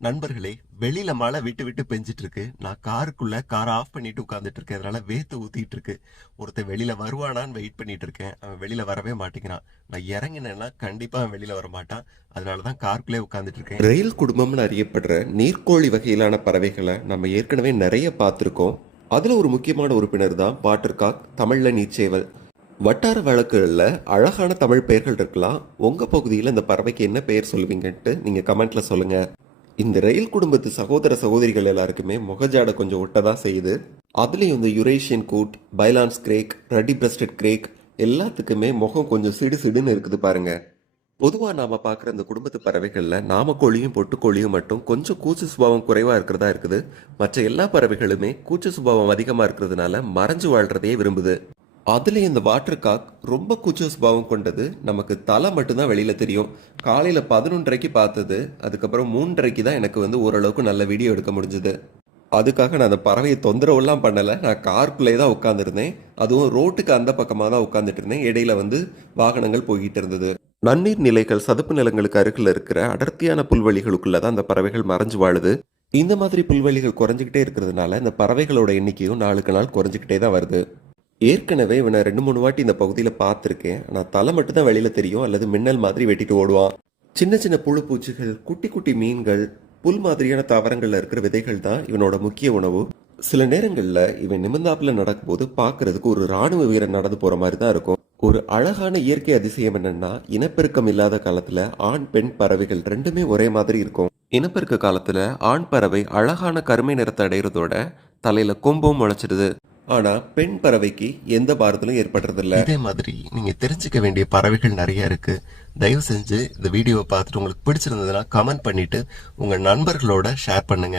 நண்பர்களே, வெளியில மழை விட்டு விட்டு பெஞ்சிட்டு இருக்கு. நான் காரை ஆஃப் பண்ணிட்டு உட்கார்ந்துட்டு இருக்கேன். அதனால வேர்த்து ஊத்திட்டு இருக்கு. ஒருத்தன் வெளியில வருவானான்னு வெயிட் பண்ணிட்டு இருக்கேன். அவன் வெளியில வரவே மாட்டேங்கிறான். நான் இறங்கினேன்னா கண்டிப்பா அவன் வெளியில வர மாட்டான். அதனாலதான் காருக்குள்ளே உட்கார்ந்துட்டு இருக்கேன். ரயில் குடும்பம்னு அறியப்படுற நீர்க்கோழி வகையிலான பறவைகளை நம்ம ஏற்கனவே நிறைய பார்த்திருக்கோம். அதுல ஒரு முக்கியமான உறுப்பினர் தான் வாட்டர்காக், தமிழ்ல நீர்ச்சேவல். வட்டார வழக்குகள்ல அழகான தமிழ் பெயர்கள் இருக்கலாம். உங்க பகுதியில் இந்த பறவைக்கு என்ன பெயர் சொல்லுவீங்கன்ட்டு நீங்க கமெண்ட்ல சொல்லுங்க. இந்த ரயில் குடும்பத்து சகோதர சகோதரிகள் எல்லாருக்குமே முகஜாடை கொஞ்சம் ஒட்டதான் செய்யுது. அதுலயும் இந்த யுரேஷியன் கூட், பைலான்ஸ் கிரேக், ரெட்டி பிரஸ்டட் கிரேக் எல்லாத்துக்குமே முகம் கொஞ்சம் சிடு சிடுன்னு இருக்குது பாருங்க. பொதுவா நாம பாக்குற இந்த குடும்பத்து பறவைகள்ல நாமக்கோழியும் பொட்டுக்கோழியும் மட்டும் கொஞ்சம் கூச்ச சுபாவம் குறைவா இருக்கிறதா இருக்குது. மற்ற எல்லா பறவைகளுமே கூச்ச சுபாவம் அதிகமா இருக்கிறதுனால மறைஞ்சு வாழ்றதையே விரும்புது. அதுல இந்த வாட்டர் காக் ரொம்ப கூச்ச சுபாவம் கொண்டது. நமக்கு தலை மட்டும்தான் வெளியில தெரியும். காலையில 11:30க்கு பார்த்தது. அதுக்கப்புறம் 3:30க்கு தான் எனக்கு ஓரளவுக்கு நல்ல வீடியோ எடுக்க முடிஞ்சது. அதுக்காக நான் அந்த பறவையை தொந்தரவுலாம் பண்ணல. நான் காருக்குள்ளே தான் உட்காந்துருந்தேன். அதுவும் ரோட்டுக்கு அந்த பக்கமாக தான் உட்காந்துட்டு இருந்தேன். இடையில வாகனங்கள் போய்கிட்டு இருந்தது. நன்னீர் நிலைகள், சதுப்பு நிலங்களுக்கு அருகில் இருக்கிற அடர்த்தியான புல்வெளிகளுக்குள்ள தான் அந்த பறவைகள் மறைஞ்சு வாழுது. இந்த மாதிரி புல்வெளிகள் குறைஞ்சிக்கிட்டே இருக்கிறதுனால இந்த பறவைகளோட எண்ணிக்கையும் நாளுக்கு நாள் குறைஞ்சிக்கிட்டே தான் வருது. ஏற்கனவே இவனை 2-3 வாட்டி இந்த பகுதியில் பார்த்துருக்கேன். ஆனால் தலை மட்டும் தான் வெளியில தெரியும், அல்லது மின்னல் மாதிரி வெட்டிட்டு ஓடுவான். சின்ன சின்ன புழு பூச்சிகள், குட்டி குட்டி மீன்கள், புல் மாதிரியான தாவரங்கள்ல இருக்கிற விதைகள் தான் இவனோட முக்கிய உணவு. சில நேரங்கள்ல இவன் நிமிர்ந்தாப்புல நடக்கும்போது பார்க்கறதுக்கு ஒரு ராணுவ வீரன் நடந்து போற மாதிரி தான் இருக்கும். ஒரு அழகான இயற்கை அதிசயம் என்னன்னா, இனப்பெருக்கம் இல்லாத காலத்துல ஆண் பெண் பறவைகள் ரெண்டுமே ஒரே மாதிரி இருக்கும். இனப்பெருக்க காலத்துல ஆண் பறவை அழகான கருமை நிறத்தை அடைகிறதோட தலையில கொம்பும் முளைச்சிடுது. ஆனா பெண் பறவைக்கு எந்த பாரத்திலும் ஏற்படுறதில்ல. இதே மாதிரி நீங்க தெரிஞ்சுக்க வேண்டிய பறவைகள் நிறைய இருக்கு. தயவு செஞ்சு இந்த வீடியோவை பார்த்துட்டு உங்களுக்கு பிடிச்சிருந்ததுன்னா கமெண்ட் பண்ணிட்டு உங்க நண்பர்களோட ஷேர் பண்ணுங்க.